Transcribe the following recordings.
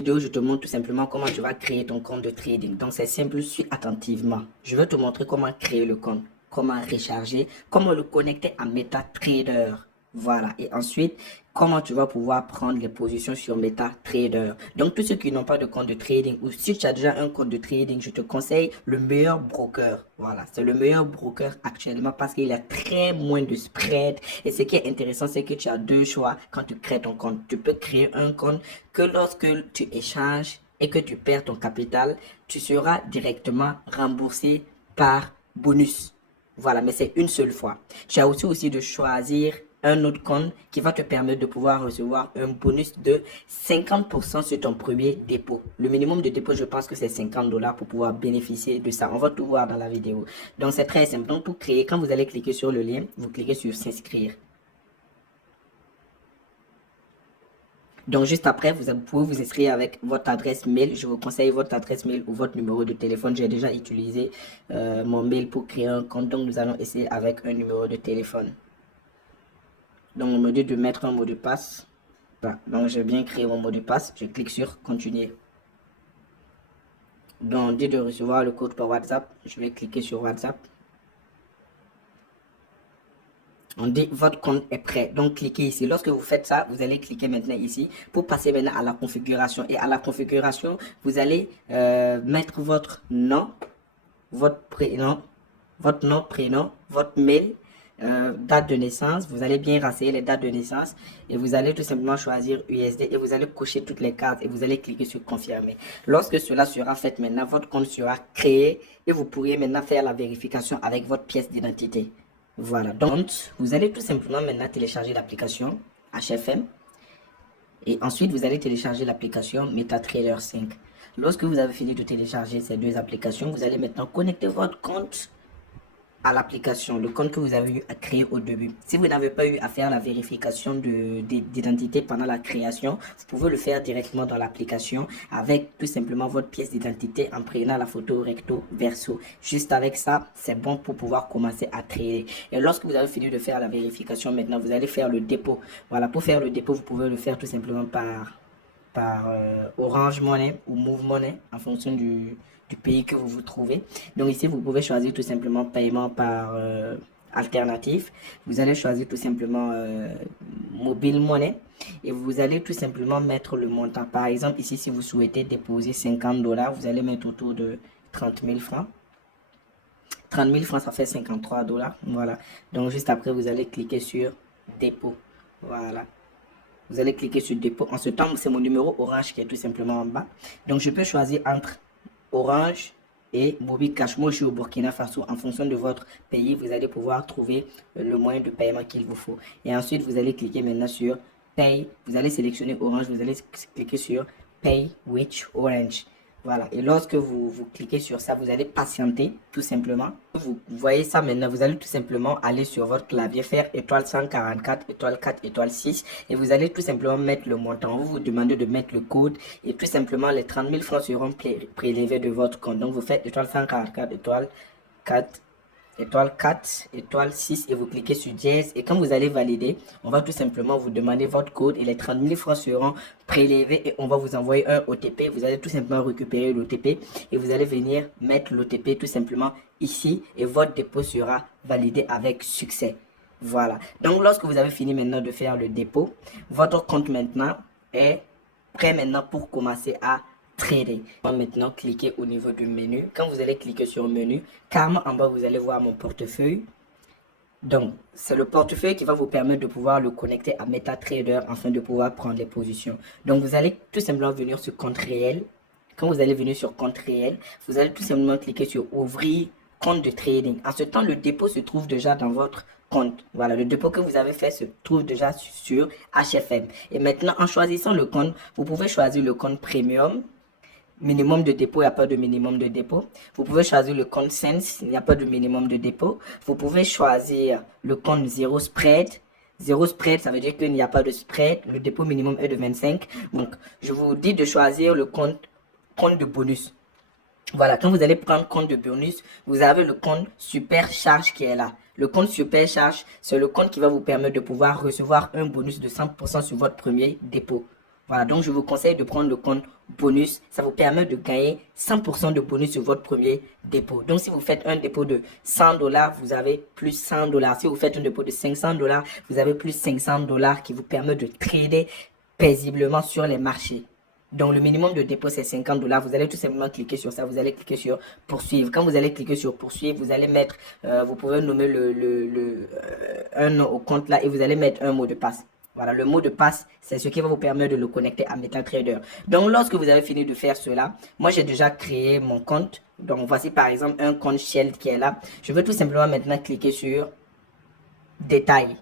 Vidéo, je te montre tout simplement comment tu vas créer ton compte de trading. Donc, c'est simple, suis attentivement. Je vais te montrer comment créer le compte, comment recharger, comment le connecter à MetaTrader. Voilà. Et ensuite, comment tu vas pouvoir prendre les positions sur MetaTrader. Donc, tous ceux qui n'ont pas de compte de trading ou si tu as déjà un compte de trading, je te conseille le meilleur broker. Voilà. C'est le meilleur broker actuellement parce qu'il y a très moins de spread. Et ce qui est intéressant, c'est que tu as deux choix quand tu crées ton compte. Tu peux créer un compte que lorsque tu échanges et que tu perds ton capital, tu seras directement remboursé par bonus. Voilà, mais c'est une seule fois. Tu as aussi de choisir un autre compte qui va te permettre de pouvoir recevoir un bonus de 50% sur ton premier dépôt. Le minimum de dépôt, je pense que c'est 50 dollars pour pouvoir bénéficier de ça. On va tout voir dans la vidéo. Donc, c'est très simple. Donc, pour créer, quand vous allez cliquer sur le lien, vous cliquez sur s'inscrire. Donc, juste après, vous pouvez vous inscrire avec votre adresse mail. Je vous conseille votre adresse mail ou votre numéro de téléphone. J'ai déjà utilisé mon mail pour créer un compte. Donc, nous allons essayer avec un numéro de téléphone. Donc, on me dit de mettre un mot de passe. Voilà. Donc, j'ai bien créé mon mot de passe. Je clique sur continuer. Donc, on dit de recevoir le code par WhatsApp. Je vais cliquer sur WhatsApp. On dit votre compte est prêt. Donc, cliquez ici. Lorsque vous faites ça, vous allez cliquer maintenant ici pour passer maintenant à la configuration. Et à la configuration, vous allez mettre votre nom, votre nom, prénom, votre mail, date de naissance. Vous allez bien renseigner les dates de naissance et vous allez tout simplement choisir USD et vous allez cocher toutes les cartes et vous allez cliquer sur confirmer. Lorsque cela sera fait maintenant, votre compte sera créé et vous pourrez maintenant faire la vérification avec votre pièce d'identité. Voilà, donc vous allez tout simplement maintenant télécharger l'application HFM et ensuite vous allez télécharger l'application MetaTrader 5. Lorsque vous avez fini de télécharger ces deux applications, vous allez maintenant connecter votre compte à l'application, le compte que vous avez eu à créer au début. Si vous n'avez pas eu à faire la vérification d'identité pendant la création, vous pouvez le faire directement dans l'application avec tout simplement votre pièce d'identité en prenant la photo recto verso. Juste avec ça, c'est bon pour pouvoir commencer à trader. Et lorsque vous avez fini de faire la vérification, maintenant vous allez faire le dépôt. Voilà, pour faire le dépôt, vous pouvez le faire tout simplement par Orange Money ou Move Money en fonction du pays que vous vous trouvez. Donc ici, vous pouvez choisir tout simplement paiement par alternatif. Vous allez choisir tout simplement Mobile Money et vous allez tout simplement mettre le montant. Par exemple, ici, si vous souhaitez déposer 50 dollars, vous allez mettre autour de 30 000 francs. 30 000 francs, ça fait 53 dollars. Voilà. Donc, juste après, vous allez cliquer sur dépôt. Voilà. Vous allez cliquer sur dépôt. En ce temps, c'est mon numéro Orange qui est tout simplement en bas. Donc, je peux choisir entre Orange et Mobile Cash. Moi, je suis au Burkina Faso. En fonction de votre pays, vous allez pouvoir trouver le moyen de paiement qu'il vous faut. Et ensuite, vous allez cliquer maintenant sur Pay. Vous allez sélectionner Orange. Vous allez cliquer sur Pay with Orange. Voilà. Et lorsque vous cliquez sur ça, vous allez patienter tout simplement. Vous voyez ça maintenant, vous allez tout simplement aller sur votre clavier, faire étoile 144, étoile 4, étoile 6 et vous allez tout simplement mettre le montant. On vous demande de mettre le code et tout simplement les 30 000 francs seront prélevés de votre compte. Donc vous faites étoile 144, étoile 4, étoile 4, étoile 6 et vous cliquez sur dièse et quand vous allez valider, on va tout simplement vous demander votre code et les 30 000 francs seront prélevés et on va vous envoyer un OTP. Vous allez tout simplement récupérer l'OTP et vous allez venir mettre l'OTP tout simplement ici et votre dépôt sera validé avec succès. Voilà. Donc lorsque vous avez fini maintenant de faire le dépôt, votre compte maintenant est prêt maintenant pour commencer à trader. On va maintenant cliquer au niveau du menu. Quand vous allez cliquer sur menu, carrément en bas, vous allez voir mon portefeuille. Donc, c'est le portefeuille qui va vous permettre de pouvoir le connecter à MetaTrader afin de pouvoir prendre les positions. Donc, vous allez tout simplement venir sur compte réel. Quand vous allez venir sur compte réel, vous allez tout simplement cliquer sur ouvrir compte de trading. En ce temps, le dépôt se trouve déjà dans votre compte. Voilà, le dépôt que vous avez fait se trouve déjà sur HFM. Et maintenant, en choisissant le compte, vous pouvez choisir le compte premium. Minimum de dépôt, il n'y a pas de minimum de dépôt. Vous pouvez choisir le compte Sense, il n'y a pas de minimum de dépôt. Vous pouvez choisir le compte Zero Spread. Zero Spread, ça veut dire qu'il n'y a pas de spread. Le dépôt minimum est de 25. Donc, je vous dis de choisir le compte de bonus. Voilà, quand vous allez prendre compte de bonus, vous avez le compte Super Charge qui est là. Le compte Super Charge, c'est le compte qui va vous permettre de pouvoir recevoir un bonus de 100% sur votre premier dépôt. Voilà, donc je vous conseille de prendre le compte bonus. Ça vous permet de gagner 100% de bonus sur votre premier dépôt. Donc, si vous faites un dépôt de 100 dollars, vous avez plus 100 dollars. Si vous faites un dépôt de 500 dollars, vous avez plus 500 dollars qui vous permet de trader paisiblement sur les marchés. Donc, le minimum de dépôt, c'est 50 dollars. Vous allez tout simplement cliquer sur ça. Vous allez cliquer sur poursuivre. Quand vous allez cliquer sur poursuivre, vous allez mettre, vous pouvez nommer un nom au compte là et vous allez mettre un mot de passe. Voilà, le mot de passe, c'est ce qui va vous permettre de le connecter à MetaTrader. Donc, lorsque vous avez fini de faire cela, moi, j'ai déjà créé mon compte. Donc, voici par exemple un compte Shell qui est là. Je veux tout simplement maintenant cliquer sur Détails.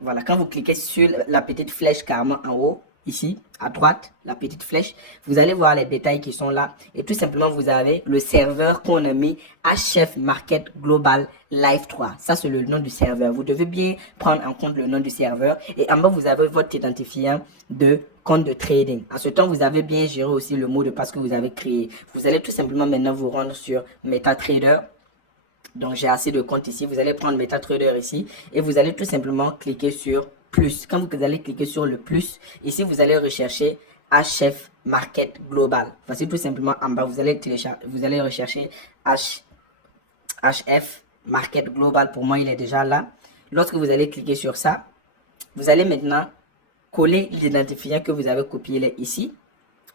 Voilà, quand vous cliquez sur la petite flèche carrément en haut, ici, à droite, la petite flèche, vous allez voir les détails qui sont là. Et tout simplement, vous avez le serveur qu'on a mis HF Market Global Live 3. Ça, c'est le nom du serveur. Vous devez bien prendre en compte le nom du serveur. Et en bas, vous avez votre identifiant de compte de trading. En ce temps, vous avez bien géré aussi le mot de passe que vous avez créé. Vous allez tout simplement maintenant vous rendre sur MetaTrader. Donc, j'ai assez de comptes ici. Vous allez prendre MetaTrader ici et vous allez tout simplement cliquer sur plus. Quand vous allez cliquer sur le plus, ici, vous allez rechercher HF Market Global. Voici tout simplement en bas, vous allez rechercher HF Market Global. Pour moi, il est déjà là. Lorsque vous allez cliquer sur ça, vous allez maintenant coller l'identifiant que vous avez copié là, ici.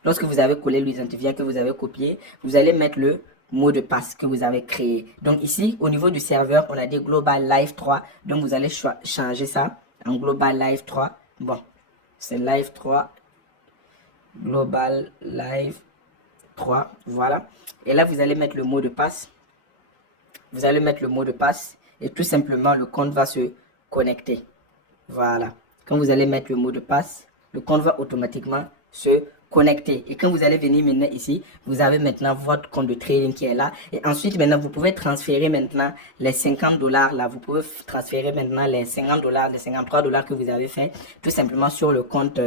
Lorsque vous avez collé l'identifiant que vous avez copié, vous allez mettre le mot de passe que vous avez créé. Donc ici, au niveau du serveur, on a dit Global Live 3. Donc vous allez changer ça en Global Live 3. Bon, c'est Live 3. Global Live 3. Voilà. Et là, vous allez mettre le mot de passe. Vous allez mettre le mot de passe et tout simplement, le compte va se connecter. Voilà. Quand vous allez mettre le mot de passe, le compte va automatiquement se connecter. Et quand vous allez venir maintenant ici, vous avez maintenant votre compte de trading qui est là. Et ensuite, maintenant, vous pouvez transférer maintenant les 50 dollars là. Vous pouvez transférer maintenant les 50 dollars, les 53 dollars que vous avez fait tout simplement sur le compte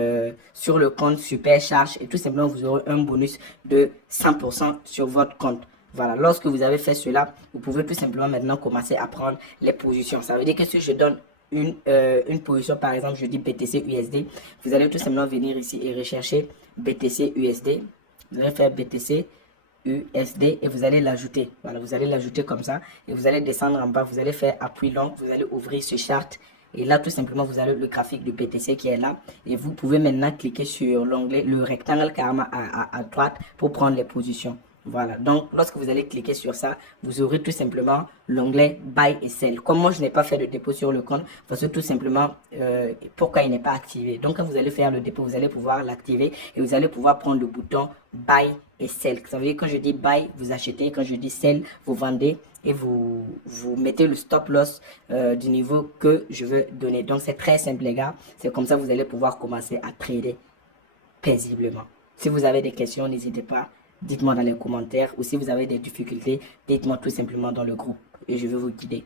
Supercharge. Et tout simplement, vous aurez un bonus de 100% sur votre compte. Voilà, lorsque vous avez fait cela, vous pouvez tout simplement maintenant commencer à prendre les positions. Ça veut dire que si je donne une position, par exemple, je dis BTC USD, vous allez tout simplement venir ici et rechercher BTC USD. Vous allez faire BTC USD et vous allez l'ajouter. Voilà, vous allez l'ajouter comme ça et vous allez descendre en bas. Vous allez faire appui long, vous allez ouvrir ce chart et là, tout simplement, vous avez le graphique du BTC qui est là et vous pouvez maintenant cliquer sur l'onglet, le rectangle carrément à droite pour prendre les positions. Voilà, donc lorsque vous allez cliquer sur ça, vous aurez tout simplement l'onglet Buy et Sell. Comme moi, je n'ai pas fait de dépôt sur le compte, parce que tout simplement, pourquoi il n'est pas activé. Donc, quand vous allez faire le dépôt, vous allez pouvoir l'activer et vous allez pouvoir prendre le bouton Buy et Sell. Ça veut dire quand je dis Buy, vous achetez, quand je dis Sell, vous vendez et vous mettez le stop loss du niveau que je veux donner. Donc, c'est très simple, les gars. C'est comme ça que vous allez pouvoir commencer à trader paisiblement. Si vous avez des questions, n'hésitez pas. Dites-moi dans les commentaires ou si vous avez des difficultés, dites-moi tout simplement dans le groupe et je vais vous guider.